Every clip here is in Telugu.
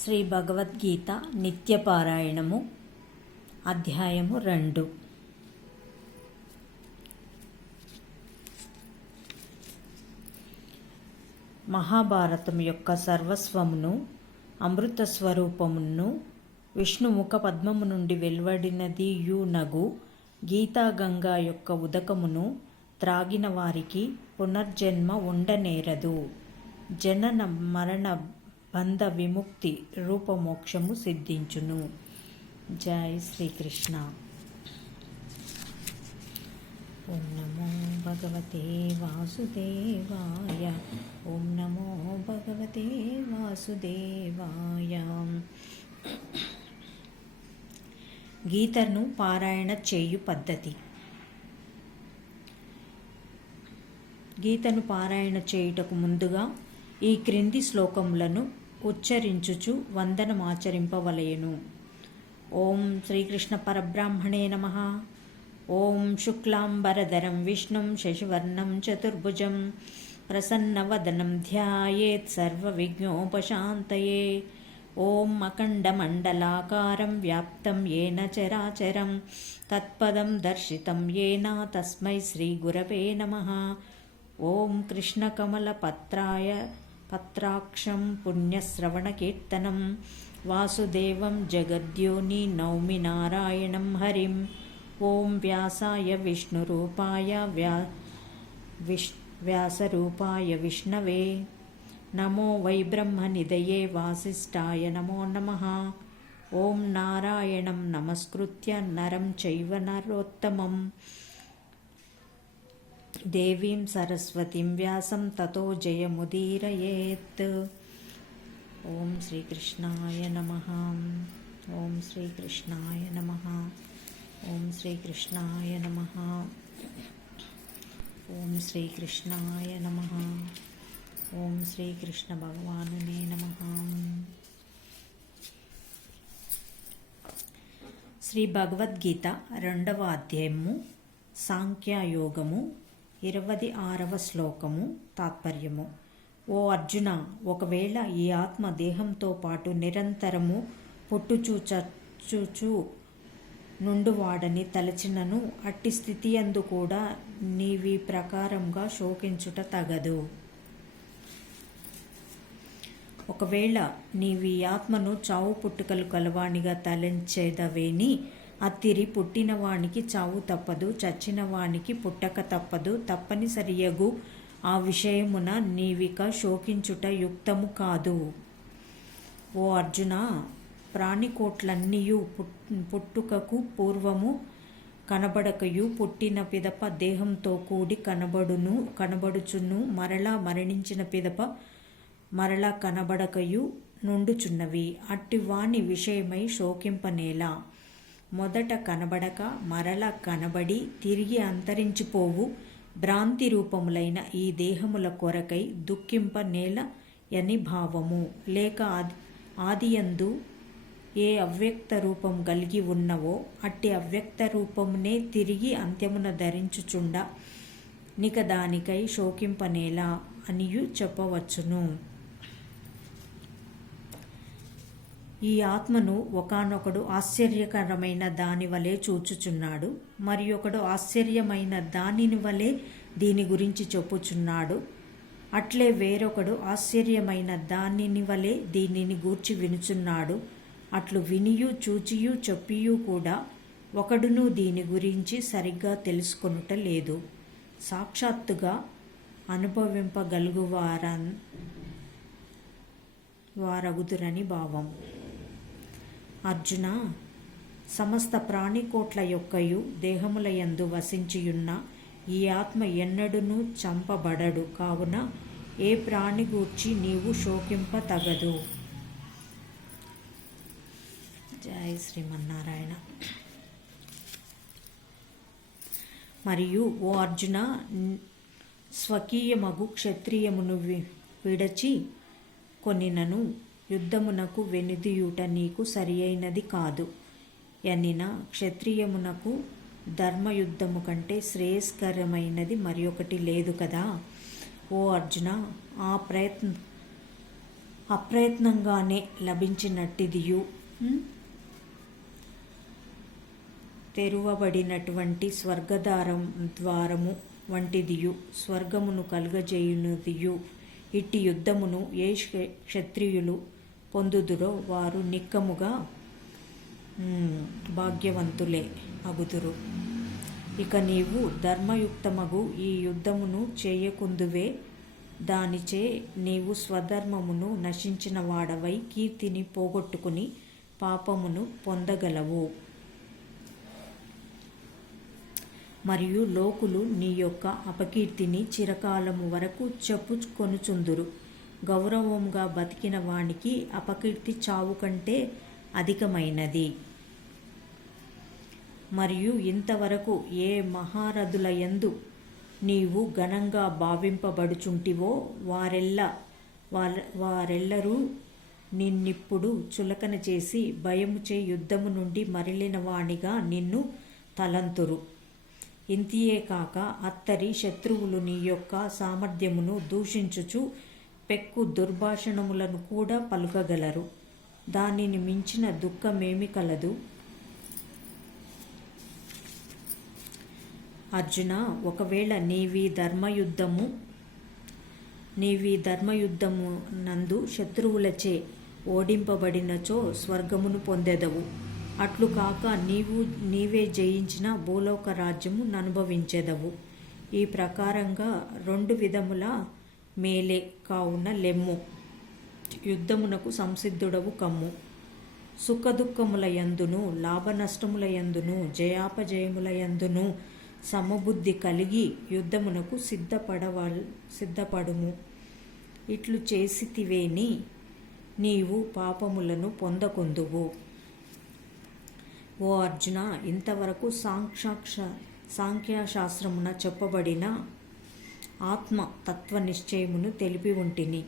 శ్రీ భగవద్గీత నిత్యపారాయణము అధ్యాయము 2. మహాభారతం యొక్క సర్వస్వమును అమృత స్వరూపమును విష్ణుముఖ పద్మము నుండి వెలువడినది నగు గీతాగంగా యొక్క ఉదకమును త్రాగిన వారికి పునర్జన్మ ఉండనేరదు. జనన మరణ బంధ విముక్తి రూపమోక్షము సిద్ధించును. జై శ్రీకృష్ణ. ఓం నమో భగవతే వాసుదేవాయ. ఓం నమో భగవతే వాసుదేవాయ. గీతను పారాయణ చేయు పద్ధతి. గీతను పారాయణ చేయుటకు ముందుగా ఈ క్రింది శ్లోకములను ఉచ్చరించుచు వందనమాచరింపవలయను. ఓం శ్రీకృష్ణ పరబ్రాహ్మణే నమః. ఓం శుక్లాంబరధరం విష్ణుం శశివర్ణం చతుర్భుజం ప్రసన్నవదనం ధ్యాయేత్ సర్వవిఘ్నోపశాంతయే. ఓం అఖండమండలాకారం వ్యాప్తం ఏన చరాచరం తత్పదం దర్శితం ఏన తస్మై శ్రీగురవే నమః. ఓం కృష్ణకమలపత్రాక్షం పుణ్యశ్రవణకీర్తనం వాసుదేవం జగద్యోని నౌమి నారాయణం హరిం. ఓం వ్యాసాయ విష్ణురూపాయ వ్యాసరూపాయ విష్ణవే నమో వై బ్రహ్మనిధయే వాసిష్ఠాయ నమో నమః. ఓం నారాయణం నమస్కృత్య నరం చైవ నరోత్తమం దేవీం సరస్వతిం వ్యాసం తతో జయముదీరయేత్. ఓం శ్రీకృష్ణాయ నమః. ఓం శ్రీకృష్ణాయ నమః. ఓం శ్రీకృష్ణాయ నమః. ఓం శ్రీకృష్ణాయ నమః. ఓం శ్రీకృష్ణ భగవానునే నమః. శ్రీ భగవద్గీత 2వ అధ్యాయము సాంఖ్యయోగము 26వ శ్లోకము. తాత్పర్యము. ఓ అర్జున, ఒకవేళ ఈ ఆత్మ దేహంతో పాటు నిరంతరము పుట్టుచూచూ నుండువాడని తలచినను అట్టి స్థితి యందు కూడా నీవి ప్రకారంగా శోకించుట తగదు. ఒకవేళ నీవి ఆత్మను చావు పుట్టుకలు కలవానిగా తలంచేదవేని అత్తిరి పుట్టినవానికి చావు తప్పదు, చచ్చినవానికి పుట్టక తప్పదు. తప్పనిసరియగు ఆ విషయమున నీవిక శోకించుట యుక్తము కాదు. ఓ అర్జున, ప్రాణికోట్లన్నీయు పుట్టుకకు పూర్వము కనబడకయు పుట్టిన పిదప దేహంతో కూడి కనబడుచును, మరలా మరణించిన పిదప మరలా కనబడకయు నుండుచున్నవి. అట్టి వాని విషయమై శోకింపనేలా. మొదట కనబడక మరల కనబడి తిరిగి అంతరించిపోవు భ్రాంతి రూపములైన ఈ దేహముల కొరకై దుఃఖింపనేల యని భావము. లేక ఆదియందు ఏ అవ్యక్త రూపం కలిగి ఉన్నవో అట్టి అవ్యక్త రూపమునే తిరిగి అంత్యమున ధరించుచుండ నిక దానికై శోకింపనేలా అనియు చెప్పవచ్చును. ఈ ఆత్మను ఒకానొకడు ఆశ్చర్యకరమైన దాని వలె చూచుచున్నాడు, మరి ఒకడు ఆశ్చర్యమైన దానిని వలె దీని గురించి చెప్పుచున్నాడు. అట్లే వేరొకడు ఆశ్చర్యమైన దానిని వలె దీనిని గూర్చి వినుచున్నాడు. అట్లు వినియు చూచియు చెప్పియు కూడా ఒకడును దీని గురించి సరిగ్గా తెలుసుకొనుట లేదు. సాక్షాత్తుగా అనుభవింపగలుగువారగుదురని భావం. అర్జున, సమస్త ప్రాణికోట్ల యొక్కయు దేహములయందు వసించియున్న ఈ ఆత్మ ఎన్నడునూ చంపబడడు. కావున ఏ ప్రాణి గూర్చి నీవు శోకింప తగదు. జై శ్రీమన్నారాయణ. మరియు ఓ అర్జున, స్వకీయమగు క్షత్రియమును విడచి కొనినను యుద్ధమునకు వెనుదియుట నీకు సరియైనది కాదు. యనిన క్షత్రియమునకు ధర్మయుద్ధము కంటే శ్రేయస్కరమైనది మరి ఒకటి లేదు కదా. ఓ అర్జున, అప్రయత్నంగానే లభించినట్టిదియు తెరువబడినటువంటి ద్వారము వంటిదియు స్వర్గమును కలుగజేయునదియు. ఇట్టి యుద్ధమును ఏ క్షత్రియులు పొందుదురో వారు నిక్కముగా భాగ్యవంతులే అగుదురు. ఇక నీవు ధర్మయుక్తమగు ఈ యుద్ధమును చేయకుందువే, దానిచే నీవు స్వధర్మమును నశించిన వాడవై కీర్తిని పోగొట్టుకుని పాపమును పొందగలవు. మరియు లోకులు నీ యొక్క అపకీర్తిని చిరకాలము వరకు చెప్పుకొనుచుందురు. గౌరవంగా బతికిన వానికి అపకీర్తి చావు కంటే అధికమైనది. మరియు ఇంతవరకు ఏ మహారథులయందు నీవు ఘనంగా భావింపబడుచుంటివో వారెల్లరూ నిన్నిప్పుడు చులకన చేసి భయముచే యుద్ధము నుండి మరలిన వానిగా నిన్ను తలంతురు. ఇంతియే కాక అత్తరి శత్రువులు నీ యొక్క సామర్థ్యమును దూషించుచు పెక్కు దుర్భాషణములను కూడా పలుకగలరు. దానిని మించిన దుఃఖమేమి కలదు? అర్జున, ఒకవేళ నీవీ ధర్మయుద్ధము నందు శత్రువులచే ఓడింపబడినచో స్వర్గమును పొందెదవు. అట్లు కాక నీవే జయించిన భూలోక రాజ్యము ననుభవించెదవు. ఈ ప్రకారంగా 2 విధముల మేలే. కావున లెమ్ము, యుద్ధమునకు సంసిద్ధుడవు కమ్ము. సుఖదుఖముల యందును లాభనష్టముల యందును జయాపజయముల యందును సమబుద్ధి కలిగి యుద్ధమునకు సిద్ధపడుము. ఇట్లు చేసితివేని నీవు పాపములను పొందకుందువు. ఓ అర్జున, ఇంతవరకు సాంఖ్యశాస్త్రమున చెప్పబడిన ఆత్మ తత్వనిశ్చయమును తెలిపి ఉంటిని.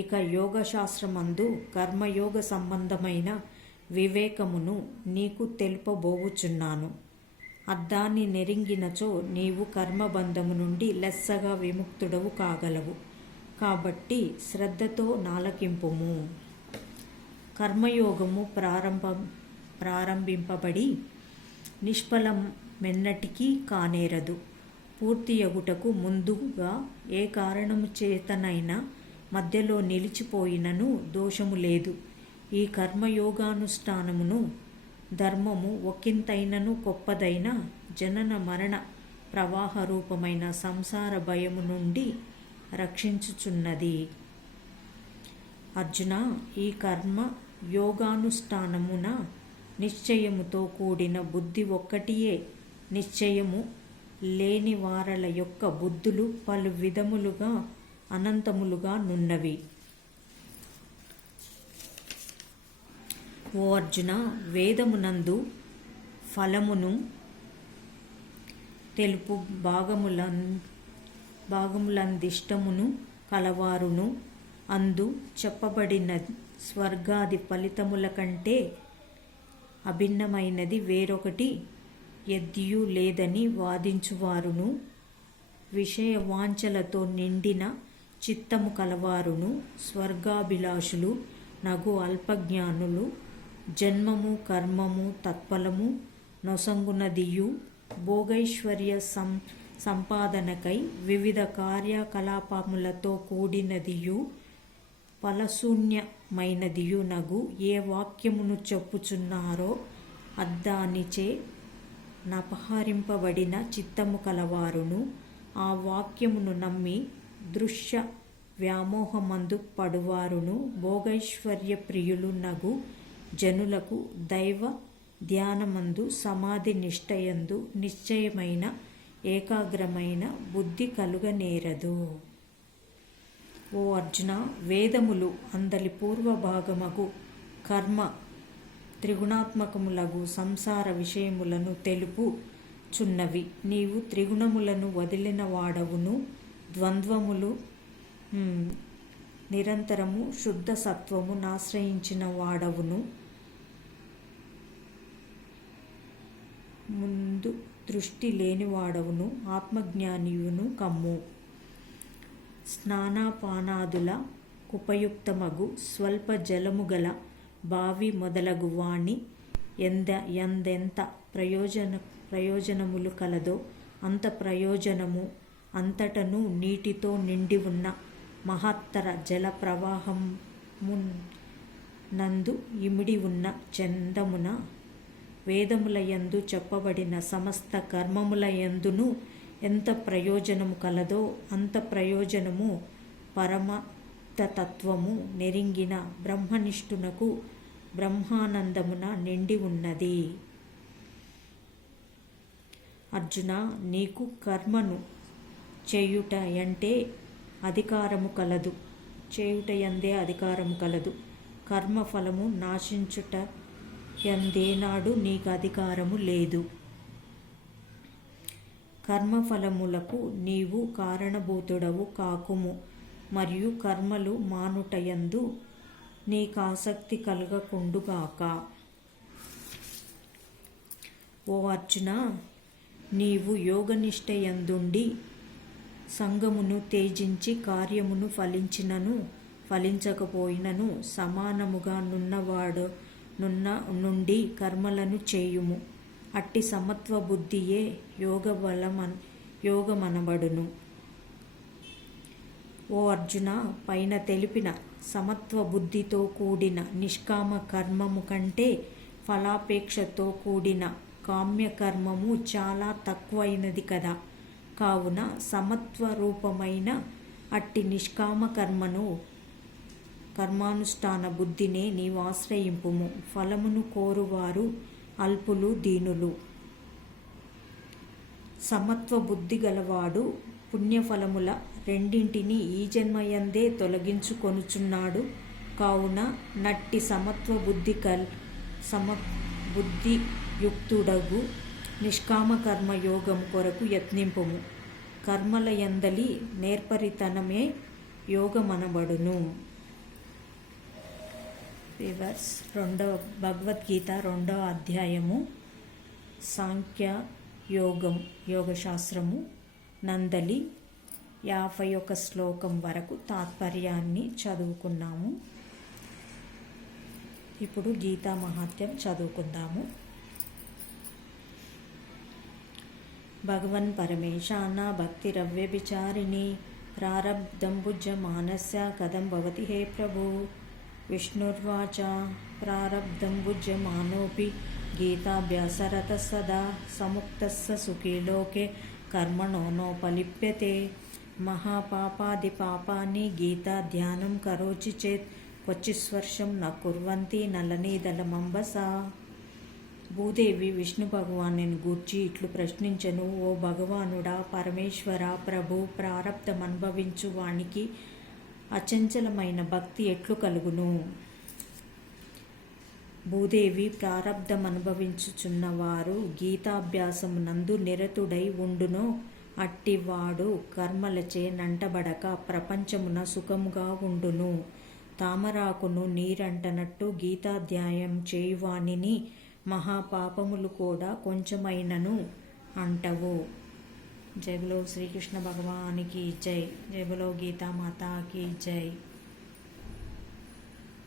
ఇక యోగశాస్త్రమందు కర్మయోగ సంబంధమైన వివేకమును నీకు తెలుపబోవుచున్నాను. అద్దాన్ని నెరింగినచో నీవు కర్మబంధము నుండి లెస్సగా విముక్తుడవు కాగలవు. కాబట్టి శ్రద్ధతో నాలకింపుము. కర్మయోగము ప్రారంభింపబడి నిష్ఫలమెన్నటికీ కానేరదు. పూర్తియగుటకు ముందుగా ఏ కారణము చేతనైనా మధ్యలో నిలిచిపోయినను దోషము లేదు. ఈ కర్మయోగానుష్ఠానమును ధర్మము ఒకంతైనను గొప్పదైన జనన మరణ ప్రవాహ రూపమైన సంసార భయము నుండి రక్షించుచున్నది. అర్జున, ఈ కర్మ యోగానుష్ఠానమున నిశ్చయముతో కూడిన బుద్ధి ఒక్కటియే. నిశ్చయము లేని వారల యొక్క బుద్ధులు పలు విధములుగా అనంతములుగా నున్నవి. ఓ అర్జున, వేదమునందు ఫలమును తెలుపు భాగములందిష్టమును కలవారును అందు చెప్పబడిన స్వర్గాది ఫలితముల కంటే అభిన్నమైనది వేరొకటి ఎద్దియు లేదని వాదించువారును, విషయ వాంఛలతో నిండిన చిత్తము కలవారును, స్వర్గాభిలాషులు నగు అల్పజ్ఞానులు, జన్మము కర్మము తత్ఫలము నొసంగునదియు, భోగైశ్వర్య సంపాదనకై వివిధ కార్యకలాపములతో కూడినదియు, ఫలశూన్యమైనదియు నగు ఏ వాక్యమును చెప్పుచున్నారో అద్దానిచే నపహరింపబడిన చిత్తము కలవారును, ఆ వాక్యమును నమ్మి దృశ్య వ్యామోహమందు పడువారును, భోగైశ్వర్య ప్రియులు నగు జనులకు దైవ ధ్యానమందు సమాధి నిష్టయందు నిశ్చయమైన ఏకాగ్రమైన బుద్ధి కలుగనేరదు. ఓ అర్జున, వేదములు అందలి పూర్వభాగమగు కర్మ త్రిగుణాత్మకములగు సంసార విషయములను తెలుపుచున్నవి. నీవు త్రిగుణములను వదిలిన వాడవును, ద్వంద్వములు నిరంతరము శుద్ధ సత్వము నాశ్రయించిన వాడవును, ముందు దృష్టి లేనివాడవును, ఆత్మజ్ఞానియును కమ్ము. స్నానపానాదుల కుపయుక్తమగు స్వల్ప జలము గల బావి మొదలగు వాణి ఎందెంత ప్రయోజనములు కలదో అంత ప్రయోజనము అంతటను నీటితో నిండి ఉన్న మహత్తర జల ప్రవాహమునందు ఇమిడి ఉన్న చందమున వేదముల యందు చెప్పబడిన సమస్త కర్మముల యందును ఎంత ప్రయోజనము కలదో అంత ప్రయోజనము పరమతత్వము నెరింగిన బ్రహ్మనిష్ఠునకు బ్రహ్మానందమున నిండి ఉన్నది. అర్జున, నీకు కర్మను చేయుటయందే అధికారము కలదు. కర్మఫలము నాశించుటయందేనాడు నీకు అధికారము లేదు. కర్మఫలములకు నీవు కారణభూతుడవు కాకుము. మరియు కర్మలు మానుటయందు నీకాసక్తి కలగకుండుగాక. ఓ అర్జున, నీవు యోగనిష్టయందుండి సంగమును త్యజించి కార్యమును ఫలించినను ఫలించకపోయినను సమానముగా నుండి కర్మలను చేయుము. అట్టి సమత్వ బుద్ధియే యోగమనబడును. ఓ అర్జున, పైన తెలిపిన సమత్వ బుద్ధితో కూడిన నిష్కామ కర్మము కంటే ఫలాపేక్షతో కూడిన కామ్యకర్మము చాలా తక్కువైనది కదా. కావున సమత్వ రూపమైన అట్టి నిష్కామ కర్మానుష్ఠాన బుద్ధినే నీవు ఆశ్రయింపుము. ఫలమును కోరువారు అల్పులు, దీనులు. సమత్వ బుద్ధి గలవాడు పుణ్యఫలముల రెండింటినీ ఈ జన్మయందే తొలగించుకొనుచున్నాడు. కావున నట్టి సమత్వ బుద్ధియుక్తుడగు నిష్కామ కర్మ యోగము కొరకు యత్నింపుము. కర్మల యందలి నేర్పరితనమే యోగమనబడును. భగవద్గీత 2వ అధ్యాయము సాంఖ్య యోగశాస్త్రము నందలి 51 శ్లోకం వరకు తాత్పర్యాన్ని చదువుకున్నాము. ఇప్పుడు గీతా మహాత్మ్యం చదువుకుందాము. భగవన్ పరమేశాన భక్తిరవ్యభిచారిణి ప్రారబ్ధంబుజ్యమానస్య కథం భవతి హే ప్రభు. విష్ణుర్వాచ ప్రారబ్ధంబుజ్యమానోపి గీతాభ్యాసరతః సదా సముక్తస్స సుఖీ లోకే కర్మణో నోపలిప్యతే. మహాపాపాదిపాపాని గీతా ధ్యానం కరోచి చేత్ క్వచిస్వర్షం న కుర్వంతి నళనీదళమంబసా. భూదేవి విష్ణు భగవానుని గూర్చి ఇట్లు ప్రశ్నించెను. ఓ భగవానుడా, పరమేశ్వర ప్రభు, ప్రారబ్ధమనుభవించు వానికి అచంచలమైన భక్తి ఎట్లు కలుగును? భూదేవి, ప్రారబ్ధమనుభవించుచున్నవారు గీతాభ్యాసమునందు నిరతుడై ఉండునో అట్టివాడు కర్మలచే నంటబడక ప్రపంచమున సుఖముగా ఉండును. తామరాకును నీరంటనట్టు గీతాధ్యాయం చేయువానిని మహాపాపములు కూడా కొంచెమైనను అంటవు. జై బలో శ్రీకృష్ణ భగవానికి జై. జై బలో గీతా మాతాకి జై.